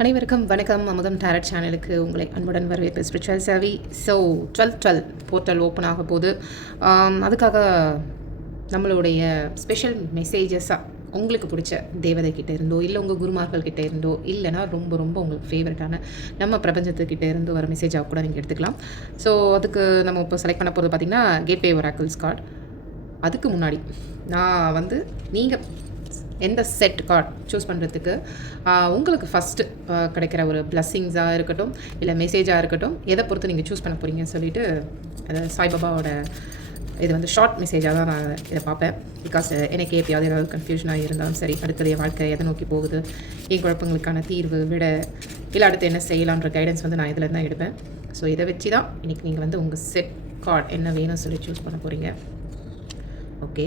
அனைவருக்கும் வணக்கம். அமுதம் டேரட் சேனலுக்கு உங்களை அன்புடன் வரவேற்பு. ஸ்பிரிச்சுவல் சேவி. ஸோ 12 போர்ட்டல் ஓப்பன் ஆக போகுது. அதுக்காக நம்மளுடைய ஸ்பெஷல் மெசேஜஸாக உங்களுக்கு பிடிச்ச தேவதை கிட்டே இருந்தோ, இல்லை உங்கள் குருமார்கள் கிட்டே இருந்தோ, இல்லைனா ரொம்ப ரொம்ப உங்களுக்கு ஃபேவரட்டான நம்ம பிரபஞ்சத்துக்கிட்டே இருந்து வர மெசேஜாக கூட நீங்கள் எடுத்துக்கலாம். ஸோ அதுக்கு நம்ம இப்போ செலக்ட் பண்ண போகிறது பார்த்திங்கன்னா கேட்வே ஒராக்கிள்ஸ் கார்டு. அதுக்கு முன்னாடி நான் நீங்கள் எந்த செட் கார்டு சூஸ் பண்ணுறதுக்கு உங்களுக்கு ஃபஸ்ட்டு கிடைக்கிற ஒரு பிளஸ்ஸிங்ஸாக இருக்கட்டும், இல்லை மெசேஜாக இருக்கட்டும், எதை பொறுத்து நீங்கள் சூஸ் பண்ண போகிறீங்கன்னு சொல்லிவிட்டு அது சாய்பாபாவோட இது ஷார்ட் மெசேஜாக தான் நான் இதை பார்ப்பேன். பிகாஸ் எனக்கு எப்பயாவது ஏதாவது கன்ஃபியூஷனாக இருந்தாலும் சரி, அடுத்தது என் வாழ்க்கை எதை நோக்கி போகுது, என் குழப்பங்களுக்கான தீர்வு விட இல்லை அடுத்து என்ன செய்யலான்ற கைடன்ஸ் நான் இதில் தான் எடுப்பேன். ஸோ இதை வச்சு தான் இன்றைக்கி நீங்கள் உங்கள் செட் கார்டு என்ன வேணும்னு சொல்லி சூஸ் பண்ண போகிறீங்க. ஓகே,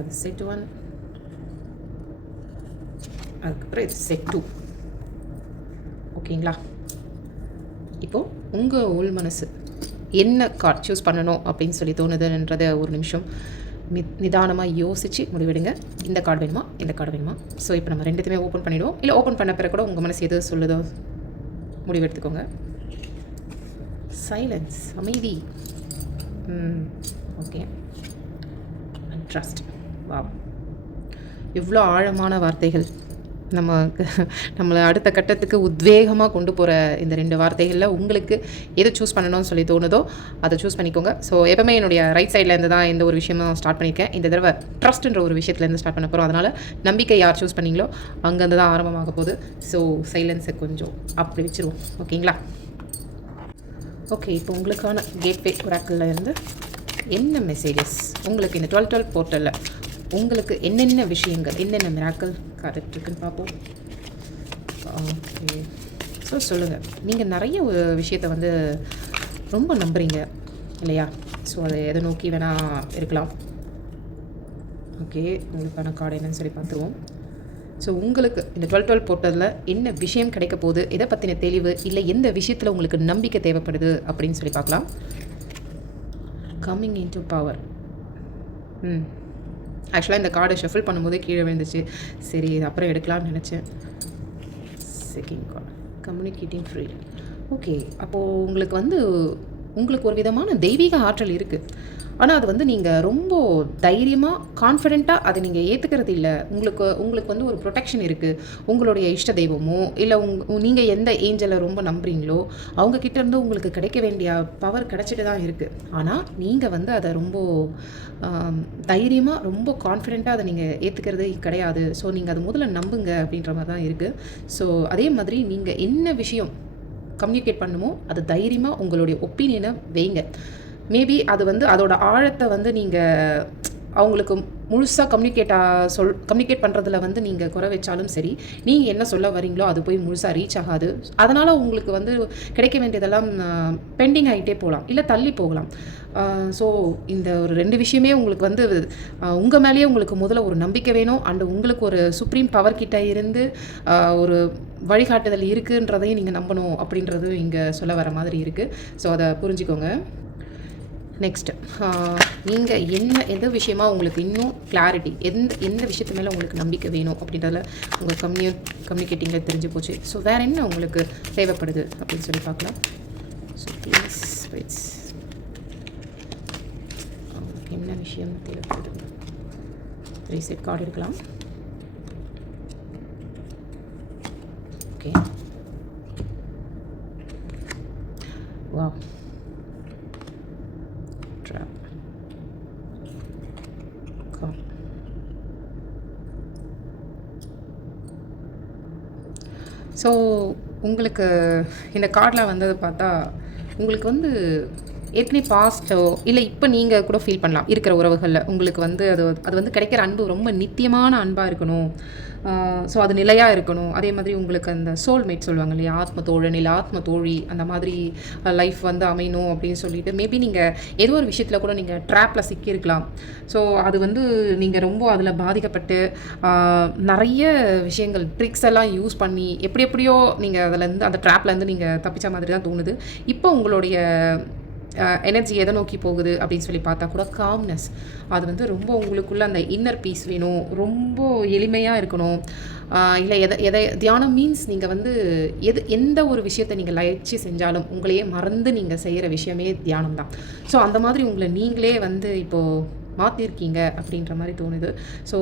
அது செட் 1, அதுக்கப்புறம் இது செட் 2. ஓகேங்களா? இப்போது உங்கள் உள் மனசு என்ன கார்டு சூஸ் பண்ணணும் அப்படின்னு சொல்லி தோணுதுன்றதை ஒரு நிமிஷம் நிதானமாக யோசித்து முடிவெடுங்க. இந்த கார்டு வேணுமா, இந்த கார்டு வேணுமா? ஸோ இப்போ நம்ம ரெண்டுத்தையுமே ஓப்பன் பண்ணிவிடுவோம். இல்லை ஓப்பன் பண்ண பிறகு கூட உங்கள் மனசு எது சொல்லுதோ முடிவெடுத்துக்கோங்க. சைலன்ஸ், அமைதி. Okay, trust. வா, இவ்வளோ ஆழமான வார்த்தைகள் நம்மளை அடுத்த கட்டத்துக்கு உத்வேகமாக கொண்டு போகிற இந்த 2 வார்த்தைகளில் உங்களுக்கு எது சூஸ் பண்ணணும்னு சொல்லி தோணுதோ அதை சூஸ் பண்ணிக்கோங்க. ஸோ எப்பவுமே என்னுடைய ரைட் சைட்லேருந்து தான் எந்த ஒரு விஷயமும் ஸ்டார்ட் பண்ணியிருக்கேன். இந்த தடவை ட்ரஸ்ட்ன்ற ஒரு விஷயத்துலேருந்து ஸ்டார்ட் பண்ண போகிறோம். அதனால் நம்பிக்கை யார் சூஸ் பண்ணிங்களோ அங்கேருந்து தான் ஆரம்பமாக போகுது. ஸோ சைலன்ஸை கொஞ்சம் அப்படி வச்சுருவோம். ஓகேங்களா? ஓகே, இப்போ உங்களுக்கான கேட்வே ஒராக்கிளில் இருந்து என்ன மெசேஜஸ் உங்களுக்கு இந்த 12 போர்ட்டலில் உங்களுக்கு என்னென்ன விஷயங்கள், என்னென்ன மிராக்கள் காத்துட்ருக்குன்னு பார்ப்போம். ஓகே, ஸோ சொல்லுங்கள். நீங்கள் நிறைய விஷயத்தை ரொம்ப நம்புகிறீங்க இல்லையா? ஸோ அதை எதை நோக்கி வேணால் இருக்கலாம். ஓகே, உங்களுக்கான கார்டு என்னன்னு சொல்லி பார்த்துருவோம். ஸோ உங்களுக்கு இந்த 12 போர்ட்டலில் என்ன விஷயம் கிடைக்க போகுது, எதை பற்றின தெளிவு, இல்லை எந்த விஷயத்தில் உங்களுக்கு நம்பிக்கை தேவைப்படுது அப்படின்னு சொல்லி பார்க்கலாம். Coming into power. ஆக்சுவலாக இந்த கார்டை ஷஃபில் பண்ணும்போதே கீழே விழுந்துச்சு. சரி, இது அப்புறம் எடுக்கலாம்னு நினச்சேன். Second card, communicating freedom. Okay, அப்போது உங்களுக்கு ஒரு விதமான தெய்வீக ஆற்றல் இருக்குது. ஆனால் அது நீங்கள் ரொம்ப தைரியமாக கான்ஃபிடெண்ட்டாக அதை நீங்கள் ஏற்றுக்கிறது இல்லை. உங்களுக்கு ஒரு ப்ரொடெக்ஷன் இருக்குது. உங்களுடைய இஷ்ட தெய்வமோ இல்லை நீங்கள் எந்த ஏஞ்சலை ரொம்ப நம்புறீங்களோ அவங்கக்கிட்டேருந்து உங்களுக்கு கிடைக்க வேண்டிய பவர் கிடச்சிட்டு தான் இருக்குது. ஆனால் நீங்கள் அதை ரொம்ப தைரியமாக ரொம்ப கான்ஃபிடெண்ட்டாக அதை நீங்கள் ஏற்றுக்கிறது கிடையாது. ஸோ நீங்கள் அதை முதல்ல நம்புங்க அப்படின்ற மாதிரி தான் இருக்குது. ஸோ அதே மாதிரி நீங்கள் என்ன விஷயம் கம்யூனிகேட் பண்ணுமோ அது தைரியமாக உங்களுடைய ஒப்பீனியனை வைங்க. மேபி அது அதோட ஆழத்தை நீங்கள் அவங்களுக்கு முழுசாக கம்யூனிகேட் பண்ணுறதுல நீங்கள் குறை வச்சாலும் சரி, நீங்கள் என்ன சொல்ல வரீங்களோ அது போய் முழுசாக ரீச் ஆகாது. அதனால் உங்களுக்கு கிடைக்க வேண்டியதெல்லாம் பெண்டிங் ஆகிட்டே போகலாம், இல்லை தள்ளி போகலாம். ஸோ இந்த ஒரு 2 விஷயமே உங்களுக்கு உங்கள் மேலேயே உங்களுக்கு முதல்ல ஒரு நம்பிக்கை வேணும். அண்டு உங்களுக்கு ஒரு சுப்ரீம் பவர் கிட்ட இருந்து ஒரு வழிகாட்டுதல் இருக்குன்றதையும் நீங்கள் நம்பணும் அப்படின்றது இங்கே சொல்ல வர மாதிரி இருக்குது. ஸோ அதை புரிஞ்சுக்கோங்க. நெக்ஸ்ட்டு, நீங்கள் எந்த விஷயமா உங்களுக்கு இன்னும் கிளாரிட்டி, எந்த விஷயத்து மேலே உங்களுக்கு நம்பிக்கை வேணும் அப்படின்றதில் உங்கள் கம்யூனிகேட்டிங்கில் தெரிஞ்சு போச்சு. ஸோ வேறு என்ன உங்களுக்கு தேவைப்படுது அப்படின்னு சொல்லி பார்க்கலாம். ஸோ ப்ளீஸ் ப்ளீஸ் உங்களுக்கு என்ன விஷயம் தேவைப்படுது? 3 செட் கார்டு எடுக்கலாம். ஓகே, வா, ஸோ உங்களுக்கு இந்த கார்டில் வந்தது பார்த்தா உங்களுக்கு ஏற்கனவே பாஸ்ட்டோ இல்லை இப்போ நீங்கள் கூட ஃபீல் பண்ணலாம் இருக்கிற உறவுகளில் உங்களுக்கு அது கிடைக்கிற அன்பு ரொம்ப நித்தியமான அன்பாக இருக்கணும். ஸோ அது நிலையாக இருக்கணும். அதே மாதிரி உங்களுக்கு அந்த சோல்மேட் சொல்லுவாங்க இல்லையா, ஆத்ம தோழன் இல்லை ஆத்ம தோழி, அந்த மாதிரி லைஃப் அமையணும் அப்படின்னு சொல்லிட்டு மேபி நீங்கள் ஏதோ ஒரு விஷயத்தில் கூட நீங்கள் ட்ராப்பில் சிக்கியிருக்கலாம். ஸோ அது நீங்கள் ரொம்ப அதில் பாதிக்கப்பட்டு நிறைய விஷயங்கள் ட்ரிக்ஸ் எல்லாம் யூஸ் பண்ணி எப்படியோ நீங்கள் அதிலேருந்து அந்த ட்ராப்லேருந்து நீங்கள் தப்பிச்ச மாதிரி தான் தோணுது. இப்போ உங்களுடைய எனர்ஜி எதை நோக்கி போகுது அப்படின்னு சொல்லி பார்த்தா கூட காம்னஸ். அது வந்து ரொம்ப உங்களுக்குள்ள அந்த இன்னர் பீஸ் வேணும், ரொம்ப எளிமையாக இருக்கணும். இல்லை எதை தியானம் மீன்ஸ் நீங்கள் வந்து எந்த ஒரு விஷயத்தை நீங்கள் லயிச்சு செஞ்சாலும் உங்களையே மறந்து நீங்கள் செய்கிற விஷயமே தியானம் தான். ஸோ அந்த மாதிரி உங்களை நீங்களே வந்து இப்போது மாற்றிருக்கீங்க அப்படின்ற மாதிரி தோணுது. ஸோ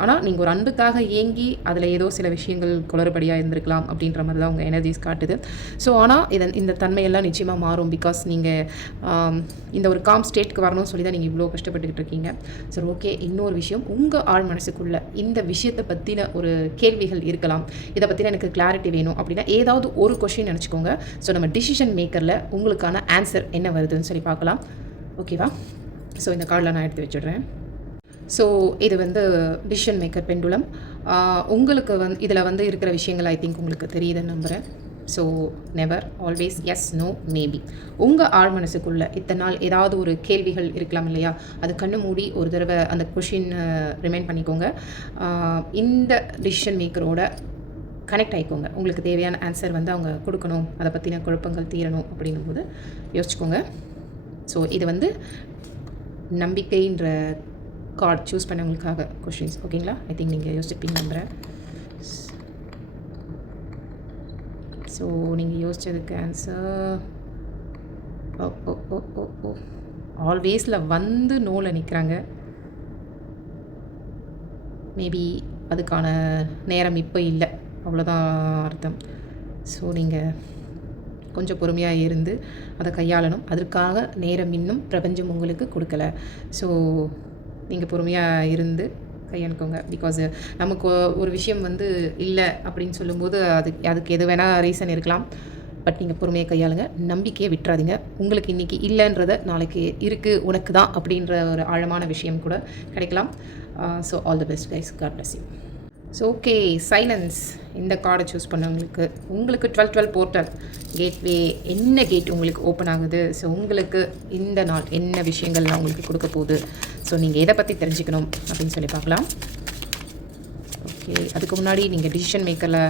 ஆனால் நீங்கள் ஒரு அன்புக்காக ஏங்கி அதில் ஏதோ சில விஷயங்கள் குளறுபடியாக இருந்திருக்கலாம் அப்படின்ற மாதிரி தான் உங்கள் எனர்ஜிஸ் காட்டுது. ஸோ ஆனால் இந்த தன்மையெல்லாம் நிச்சயமாக மாறும். பிகாஸ் நீங்கள் இந்த ஒரு காம் ஸ்டேட்க்கு வரணும்னு சொல்லி தான் நீங்கள் இவ்வளோ கஷ்டப்பட்டுக்கிட்டு இருக்கீங்க. சரி, ஓகே. இன்னொரு விஷயம், உங்கள் ஆழ் மனசுக்குள்ளே இந்த விஷயத்தை பற்றின ஒரு கேள்விகள் இருக்கலாம். இதை பற்றின எனக்கு கிளாரிட்டி வேணும் அப்படின்னா ஏதாவது ஒரு கொஷின் நினச்சிக்கோங்க. ஸோ நம்ம டிசிஷன் மேக்கரில் உங்களுக்கான ஆன்சர் என்ன வருதுன்னு சொல்லி பார்க்கலாம். ஓகேவா? ஸோ இந்த கார்டில் நான் எடுத்து வச்சுடுறேன். ஸோ இது வந்து டிசிஷன் மேக்கர் பெண்டுலம். உங்களுக்கு இதில் வந்து இருக்கிற விஷயங்கள் ஐ திங்க் உங்களுக்கு தெரியுதுன்னு நம்புகிறேன். So never, always, yes, no, maybe. உங்கள் ஆழ் மனசுக்குள்ளே இத்தனை நாள் ஏதாவது ஒரு கேள்விகள் இருக்கலாம் இல்லையா? அது கண்ணு மூடி ஒரு தடவை அந்த கொஷின் ரிமைண்ட் பண்ணிக்கோங்க. இந்த டிசிஷன் மேக்கரோட கனெக்ட் ஆகிக்கோங்க. உங்களுக்கு தேவையான ஆன்சர் வந்து அவங்க கொடுக்கணும், அதை பற்றின குழப்பங்கள் தீரணும் அப்படிங்கும்போது யோசிச்சுக்கோங்க. ஸோ இது வந்து நம்பிக்கைன்ற கார்டு சூஸ் பண்ணவங்களுக்காக கொஷின்ஸ். ஓகேங்களா? ஐ திங்க் நீங்கள் யோசிச்சிருப்பீங்க நம்புகிறேன். ஸோ நீங்கள் யோசித்ததுக்கு ஆன்சர் ஆல்வேஸில் வந்து நோவில் நிற்கிறாங்க. மேபி அதுக்கான நேரம் இப்போ இல்லை, அவ்வளோதான் அர்த்தம். ஸோ நீங்கள் கொஞ்சம் பொறுமையாக இருந்து அதை கையாளணும். அதற்காக நேரம் இன்னும் பிரபஞ்சம் உங்களுக்கு கொடுக்கல. ஸோ நீங்கள் பொறுமையாக இருந்து கையாளுக்கோங்க. பிகாஸ் நமக்கு ஒரு விஷயம் வந்து இல்லை அப்படின்னு சொல்லும்போது அதுக்கு எது வேணால் ரீசன் இருக்கலாம். பட் நீங்கள் பொறுமையாக கையாளுங்க. நம்பிக்கையை விட்டுறாதீங்க. உங்களுக்கு இன்றைக்கி இல்லைன்றத நாளைக்கு இருக்குது, உனக்கு தான் அப்படின்ற ஒரு ஆழமான விஷயம் கூட கிடைக்கலாம். So all the best guys. God bless you. So okay, silence. இந்த கார்டை சூஸ் பண்ணவங்களுக்கு உங்களுக்கு 12 போர்ட்டல் கேட்வே என்ன கேட் உங்களுக்கு ஓப்பன் ஆகுது. ஸோ உங்களுக்கு இந்த நாள் என்ன விஷயங்கள்லாம் உங்களுக்கு கொடுக்க போகுது. ஸோ நீங்கள் எதை பற்றி தெரிஞ்சுக்கணும் அப்படின்னு சொல்லி பார்க்கலாம். ஓகே, அதுக்கு முன்னாடி நீங்கள் டிசிஷன் மேக்கரில்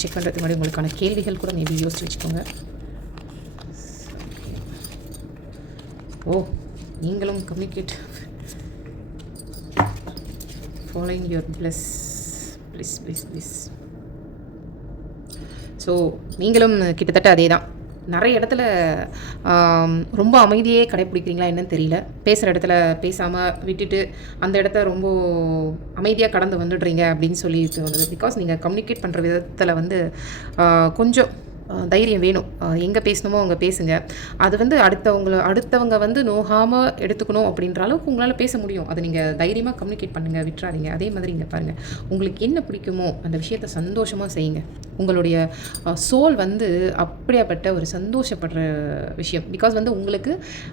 செக் பண்ணுறதுக்கு முன்னாடி உங்களுக்கான கேள்விகள் கூட மேபி யோசிச்சு வச்சுக்கோங்க. ஓ, நீங்களும் communicate following your plus please. So நீங்களும் கிட்டத்தட்ட அதே தான். நிறைய இடத்துல ரொம்ப அமைதியே கடைப்பிடிக்கிறீங்களா என்னன்னு தெரியல. பேசுகிற இடத்துல பேசாமல் விட்டுட்டு அந்த இடத்த ரொம்ப அமைதியாக கடந்து வந்துடுறீங்க அப்படின்னு சொல்லி தோணுது. பிகாஸ் நீங்கள் கம்யூனிகேட் பண்ணுற விதத்தில் வந்து கொஞ்சம் தைரியம் வேணும். எங்கே பேசணுமோ அங்கே பேசுங்க. அது வந்து அடுத்தவங்க வந்து நோகாமல் எடுத்துக்கணும் அப்படின்ற அளவுக்கு உங்களால் பேச முடியும். அதை நீங்கள் தைரியமாக கம்யூனிகேட் பண்ணுங்கள், விட்டுறாதீங்க. அதே மாதிரி இங்கே பாருங்கள், உங்களுக்கு என்ன பிடிக்குமோ அந்த விஷயத்தை சந்தோஷமாக செய்யுங்க. உங்களுடைய சோல் வந்து அப்படியாப்பட்ட ஒரு சந்தோஷப்படுற விஷயம். பிகாஸ் வந்து உங்களுக்கு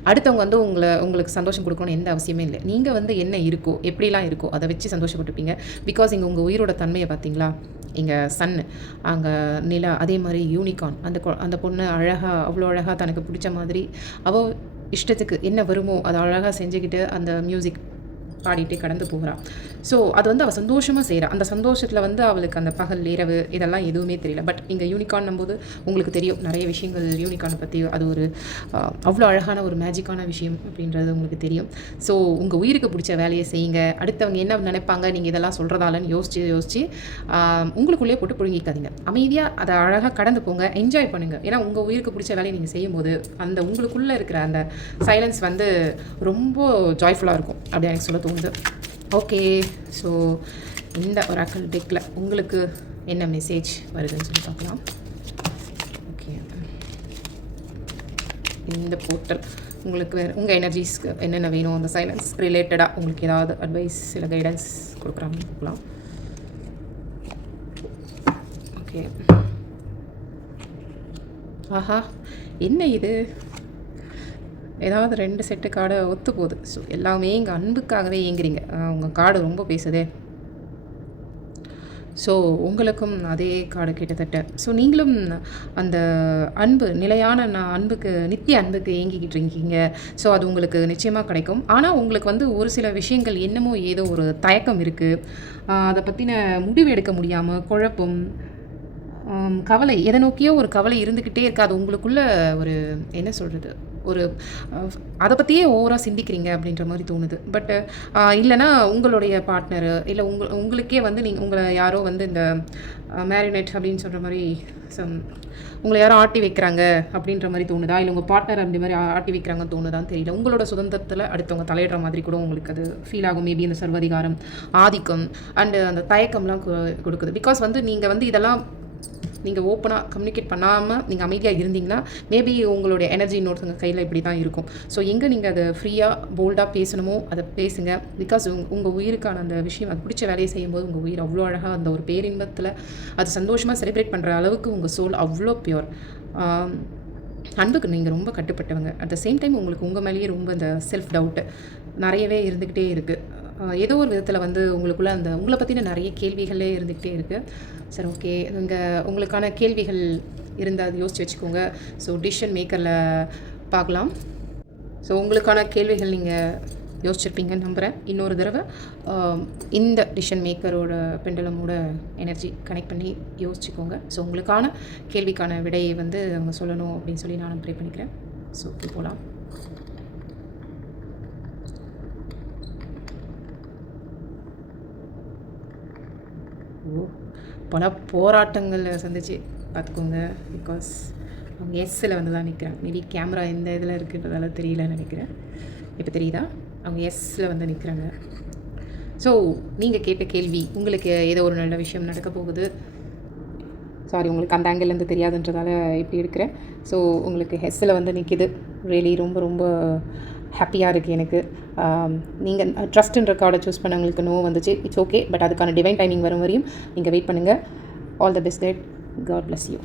அடுத்தவங்க வந்து உங்களுக்கு சந்தோஷம் கொடுக்கணும்னு எந்த அவசியமே இல்லை. நீங்கள் வந்து என்ன இருக்கோ, எப்படிலாம் இருக்கோ அதை வச்சு சந்தோஷப்பட்டுப்பீங்க. பிகாஸ் இங்கே உங்கள் உயிரோட தன்மையை பார்த்தீங்களா? இங்கே சன், அங்கே நிலா, அதே மாதிரி யூனிகார்ன். அந்த பொண்ணு அழகாக, அவ்வளோ அழகாக தனக்கு பிடிச்ச மாதிரி அவள் இஷ்டத்துக்கு என்ன வருமோ அதை அழகாக செஞ்சுக்கிட்டு அந்த மியூசிக் பாடிட்டு கடந்து போகிறாள். ஸோ அது வந்து அவள் சந்தோஷமாக செய்கிறா. அந்த சந்தோஷத்தில் வந்து அவளுக்கு அந்த பகல் இரவு இதெல்லாம் எதுவுமே தெரியல. பட் இங்கே யூனிகார்ன் போது உங்களுக்கு தெரியும் நிறைய விஷயங்கள் யூனிகார்னை பற்றி. அது ஒரு அவ்வளோ அழகான ஒரு மேஜிக்கான விஷயம் அப்படின்றது உங்களுக்கு தெரியும். ஸோ உங்கள் உயிருக்கு பிடிச்ச வேலையை செய்யுங்க. அடுத்தவங்க என்ன நினைப்பாங்க நீங்கள் இதெல்லாம் சொல்கிறதாலன்னு யோசித்து உங்களுக்குள்ளேயே போட்டு புழுங்கிக்காதீங்க. அமைதியாக அதை அழகாக கடந்து போங்க, என்ஜாய் பண்ணுங்கள். ஏன்னா உங்கள் உயிருக்கு பிடிச்ச வேலையை நீங்கள் செய்யும்போது அந்த உங்களுக்குள்ளே இருக்கிற அந்த சைலன்ஸ் வந்து ரொம்ப ஜாய்ஃபுல்லாக இருக்கும் அப்படி எனக்கு சொல்ல தோணுது. ஓகே, ஸோ இந்த ஒராக்கிள் டெக்கில் உங்களுக்கு என்ன மெசேஜ் வருதுன்னு சொல்லி பார்க்கலாம். ஓகே, இந்த போர்ட்டல் உங்களுக்கு உங்கள் எனர்ஜிஸ்க்கு என்னென்ன வேணும், அந்த சைலன்ஸ் ரிலேட்டடாக உங்களுக்கு ஏதாவது அட்வைஸ், சில கைடன்ஸ் கொடுக்குறாங்கன்னு பார்க்கலாம். ஓகே, ஆஹா, என்ன இது, ஏதாவது 2 செட்டு கார்டை ஒத்து போகுது. ஸோ எல்லாமே இங்கே அன்புக்காகவே ஏங்குறீங்க. உங்கள் கார்டு ரொம்ப பேசுதே. ஸோ உங்களுக்கும் அதே கார்டு கிட்டத்தட்ட. ஸோ நீங்களும் அந்த அன்பு, நிலையான அன்புக்கு, நித்திய அன்புக்கு ஏங்கிக்கிட்டு இருக்கீங்க. ஸோ அது உங்களுக்கு நிச்சயமாக கிடைக்கும். ஆனால் உங்களுக்கு வந்து ஒரு சில விஷயங்கள் என்னமோ ஏதோ ஒரு தயக்கம் இருக்குது. அதை பற்றின முடிவு எடுக்க முடியாமல் குழப்பம், கவலை, எதை நோக்கியோ ஒரு கவலை இருந்துக்கிட்டே இருக்காது. உங்களுக்குள்ள ஒரு என்ன சொல்கிறது, ஒரு அதை பற்றியே ஓவராக சிந்திக்கிறீங்க அப்படின்ற மாதிரி தோணுது. பட் இல்லைனா உங்களுடைய பார்ட்னரு இல்லை உங்களுக்கே வந்து உங்களை யாரோ வந்து இந்த மேரினேட் அப்படின்னு சொல்கிற மாதிரி உங்களை யாரோ ஆட்டி வைக்கிறாங்க அப்படின்ற மாதிரி தோணுதா, இல்லை உங்கள் பார்ட்னர் அப்படி மாதிரி ஆட்டி வைக்கிறாங்க தோணுதான்னு தெரியல. உங்களோட சுதந்திரத்தில் அடுத்தவங்க தலையிடுற மாதிரி கூட உங்களுக்கு அது ஃபீல் ஆகும். மேபி இந்த சர்வதிகாரம், ஆதிக்கம் அண்டு அந்த தயக்கம்லாம் கொடுக்குது. பிகாஸ் வந்து நீங்கள் வந்து இதெல்லாம் நீங்கள் ஓப்பனாக கம்யூனிகேட் பண்ணாமல் நீங்கள் அமைதியாக இருந்தீங்கன்னா மேபி உங்களுடைய எனர்ஜி இன்னொருத்தவங்க கையில் இப்படி தான் இருக்கும். ஸோ எங்கே நீங்கள் அதை ஃப்ரீயாக போல்டாக பேசணுமோ அதை பேசுங்க. பிகாஸ் உங்கள் உயிருக்கான அந்த விஷயம், அது பிடிச்ச வேலையை செய்யும்போது உங்கள் உயிர் அவ்வளோ அழகாக அந்த ஒரு பேரின்பத்தில் அது சந்தோஷமாக செலிப்ரேட் பண்ணுற அளவுக்கு உங்கள் சோல் அவ்வளோ பியூர். அன்புக்கு நீங்கள் ரொம்ப கட்டுப்பட்டவங்க. அட் த சேம் டைம் உங்களுக்கு உங்கள் மேலேயே ரொம்ப இந்த செல்ஃப் டவுட்டு நிறையவே இருந்துக்கிட்டே இருக்குது. ஏதோ ஒரு விதத்தில் வந்து உங்களுக்குள்ளே அந்த உங்களை பற்றின நிறைய கேள்விகளே இருந்துக்கிட்டே இருக்குது. சரி, ஓகே, உங்களுக்கான கேள்விகள் இருந்தால் அது யோசிச்சு வச்சுக்கோங்க. ஸோ டிசிஷன் மேக்கரில் பார்க்கலாம். ஸோ உங்களுக்கான கேள்விகள் நீங்கள் யோசிச்சிருப்பீங்கன்னு நம்புகிறேன். இன்னொரு தடவை இந்த டிசிஷன் மேக்கரோட பெண்டலமோட எனர்ஜி கனெக்ட் பண்ணி யோசிச்சுக்கோங்க. ஸோ உங்களுக்கான கேள்விக்கான விடையை வந்து அவங்க சொல்லணும் அப்படின்னு சொல்லி நானும் ப்ரே பண்ணிக்கிறேன். ஸோ ஓகே, போகலாம். பல போராட்டங்களில் சந்திச்சு பார்த்துக்கோங்க. பிகாஸ் அவங்க எஸ்ஸில் வந்து தான் நிற்கிறாங்க. மேபி கேமரா எந்த இதில் இருக்குன்றதால தெரியலன்னு நினைக்கிறேன். இப்போ தெரியுதா? அவங்க எஸ்ஸில் வந்து நிற்கிறாங்க. ஸோ நீங்கள் கேட்ட கேள்வி, உங்களுக்கு ஏதோ ஒரு நல்ல விஷயம் நடக்க போகுது. சாரி, உங்களுக்கு அந்த ஆங்கிள்லேருந்து தெரியாதுன்றதால இப்படி எடுக்கிறேன். ஸோ உங்களுக்கு ஹெஸ்ஸில் வந்து நிற்கிது. ரியலி ரொம்ப ரொம்ப ஹாப்பியாக இருக்குது எனக்கு. நீங்கள் ட்ரஸ்ட்ன்ற கார்டை சூஸ் பண்ணவங்களுக்கு நோ வந்துச்சு. It's okay. பட் அதுக்கான டிவைன் டைமிங் வரும் வரையும் நீங்கள் வெயிட் பண்ணுங்கள். All the best. God bless you.